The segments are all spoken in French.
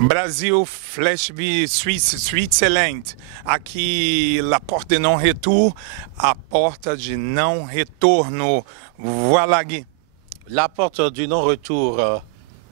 Brasil, Flashby, Switzerland. Aqui, la porte de non-retour, a porta de não retorno. Voilà, Guy. La porte du non-retour.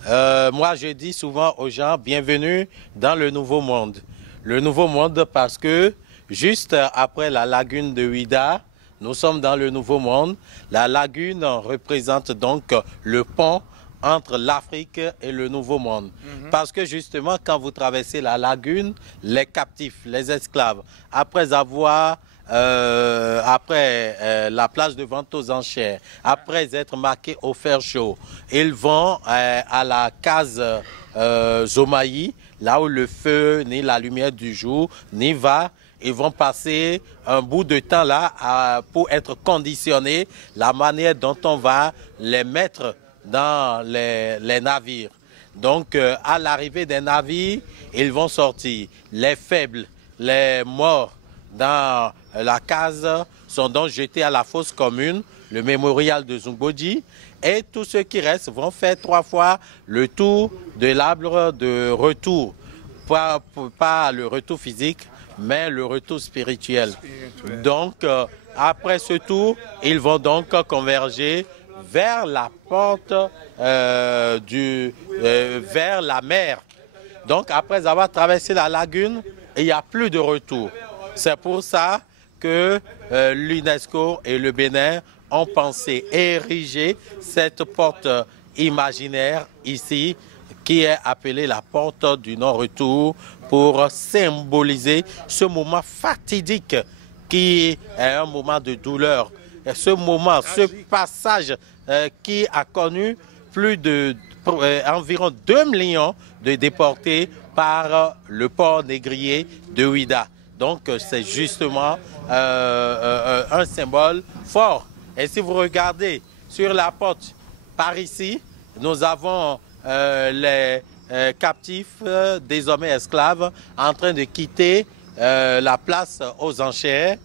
Moi, je dis souvent aux gens, bienvenue dans le Nouveau Monde. Le Nouveau Monde parce que juste après la lagune de Ouidah, nous sommes dans le Nouveau Monde. La lagune représente donc le pont entre l'Afrique et le Nouveau Monde. Parce que justement, quand vous traversez la lagune, les captifs, les esclaves, après avoir, la place de vente aux enchères, après être marqués au fer chaud, ils vont à la case Zomaï, là où le feu ni la lumière du jour n'y va. Ils vont passer un bout de temps là pour être conditionnés, la manière dont on va les mettre dans les navires. Donc, à l'arrivée des navires, ils vont sortir. Les faibles, les morts dans la case sont donc jetés à la fosse commune, le mémorial de Zumboji. Et tous ceux qui restent vont faire 3 fois le tour de l'arbre de retour. Pas le retour physique, mais le retour spirituel. Donc, après ce tour, ils vont donc converger vers la porte vers la mer. Donc, après avoir traversé la lagune, il n'y a plus de retour. C'est pour ça que l'UNESCO et le Bénin ont pensé ériger cette porte imaginaire ici, qui est appelée la porte du non-retour, pour symboliser ce moment fatidique qui est un moment de douleur. Et ce moment, ce passage qui a connu environ 2 millions de déportés par le port négrier de Ouidah. Donc c'est justement un symbole fort. Et si vous regardez sur la porte par ici, nous avons les captifs, désormais esclaves, en train de quitter la place aux enchères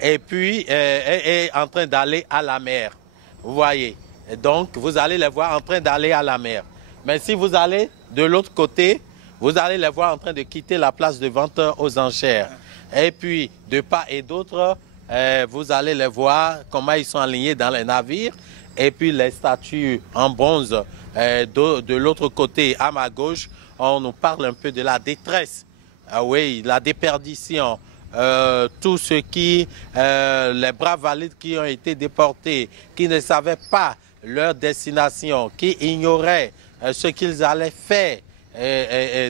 et puis en train d'aller à la mer. Vous voyez, et donc vous allez les voir en train d'aller à la mer. Mais si vous allez de l'autre côté, vous allez les voir en train de quitter la place de vente aux enchères. Et puis, de part et d'autre, vous allez les voir comment ils sont alignés dans les navires. Et puis les statues en bronze de l'autre côté, à ma gauche, on nous parle un peu de la détresse. Ah oui, la déperdition. Tout ce qui, les braves valides qui ont été déportés, qui ne savaient pas leur destination, qui ignoraient ce qu'ils allaient faire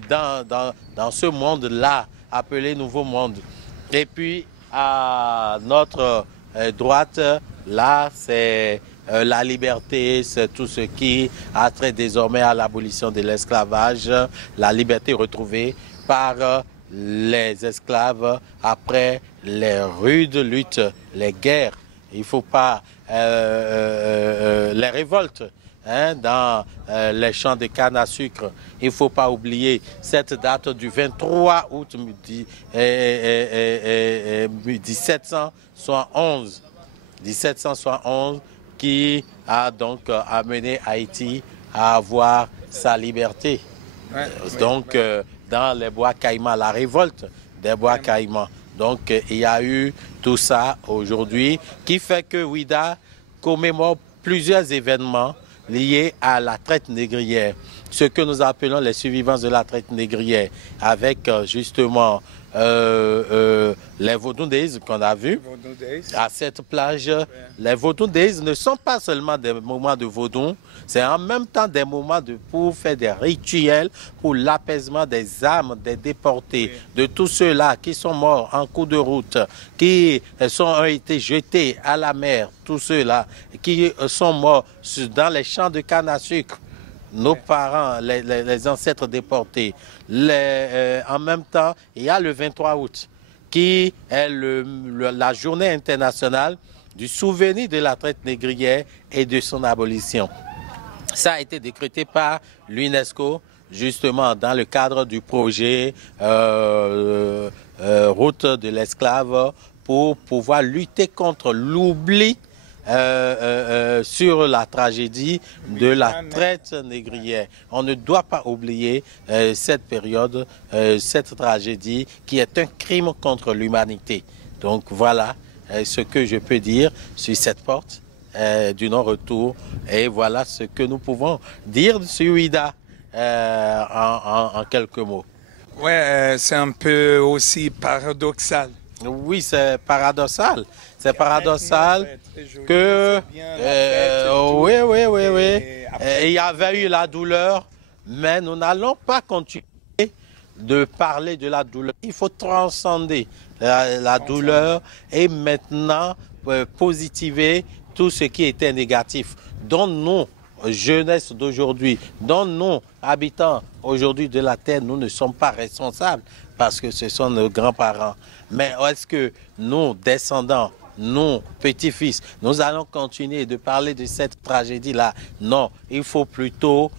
dans ce monde-là, appelé Nouveau Monde. Et puis, à notre droite, là, c'est la liberté, c'est tout ce qui a trait désormais à l'abolition de l'esclavage, la liberté retrouvée par les esclaves après les rudes luttes, les guerres. Il ne faut pas les révoltes dans les champs de canne à sucre. Il ne faut pas oublier cette date du 23 août 1771 qui a donc amené Haïti à avoir sa liberté. Donc, dans les bois caïmans, la révolte des bois caïmans. Donc, il y a eu tout ça aujourd'hui qui fait que Ouidah commémore plusieurs événements liés à la traite négrière. Ce que nous appelons les survivants de la traite négrière, avec justement les Vodou Days qu'on a vus à cette plage. Les Vodou Days ne sont pas seulement des moments de vaudou, c'est en même temps des moments pour faire des rituels pour l'apaisement des âmes des déportés, de tous ceux-là qui sont morts en cours de route, qui ont été jetés à la mer, tous ceux-là qui sont morts dans les champs de canne à sucre. Nos parents, les ancêtres déportés. En même temps, il y a le 23 août, qui est la journée internationale du souvenir de la traite négrière et de son abolition. Ça a été décrété par l'UNESCO, justement dans le cadre du projet Route de l'esclave, pour pouvoir lutter contre l'oubli sur la tragédie de la traite négrière. On ne doit pas oublier cette période, cette tragédie qui est un crime contre l'humanité. Donc voilà ce que je peux dire sur cette porte du non-retour. Et voilà ce que nous pouvons dire sur Ouidah en quelques mots. Ouais, c'est un peu aussi paradoxal. Oui, c'est paradoxal. C'est paradoxal que... oui. Il y avait eu la douleur, mais nous n'allons pas continuer de parler de la douleur. Il faut transcender la douleur et maintenant positiver tout ce qui était négatif. Dont nous, jeunesse d'aujourd'hui, dont nous, habitants aujourd'hui de la terre, nous ne sommes pas responsables parce que ce sont nos grands-parents. Mais est-ce que nous, descendants, nous, petits-fils, nous allons continuer de parler de cette tragédie-là? Non, il faut plutôt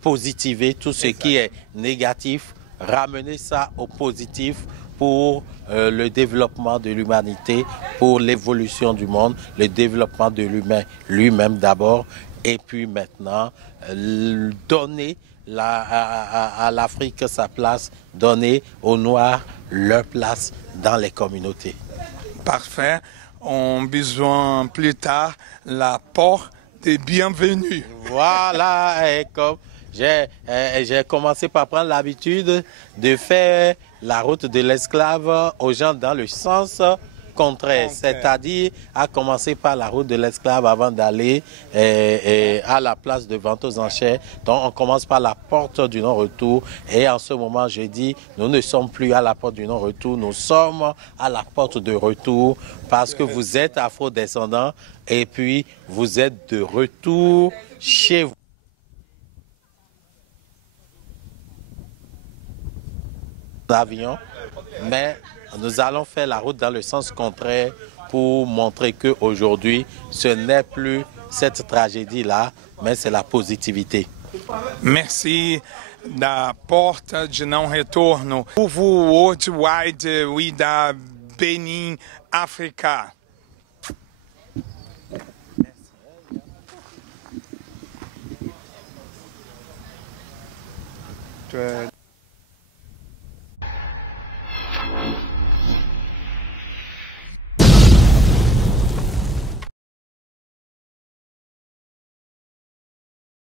positiver tout ce qui est négatif, ramener ça au positif pour le développement de l'humanité, pour l'évolution du monde, le développement de l'humain lui-même d'abord, et puis maintenant donner à l'Afrique sa place, donner aux Noirs leur place dans les communautés. Parfait. On a besoin plus tard la porte de bienvenue. Voilà, et comme j'ai commencé par prendre l'habitude de faire la route de l'esclave aux gens dans le sens contraire, c'est-à-dire à commencer par la route de l'esclave avant d'aller à la place de vente aux enchères. Donc on commence par la porte du non-retour et en ce moment je dis nous ne sommes plus à la porte du non-retour, nous sommes à la porte de retour parce que vous êtes afro-descendants et puis vous êtes de retour chez vous. Avion, mais nous allons faire la route dans le sens contraire pour montrer qu'aujourd'hui, ce n'est plus cette tragédie-là, mais c'est la positivité. Merci da porta de não retorno. Povo Worldwide Ouidah Benin, África.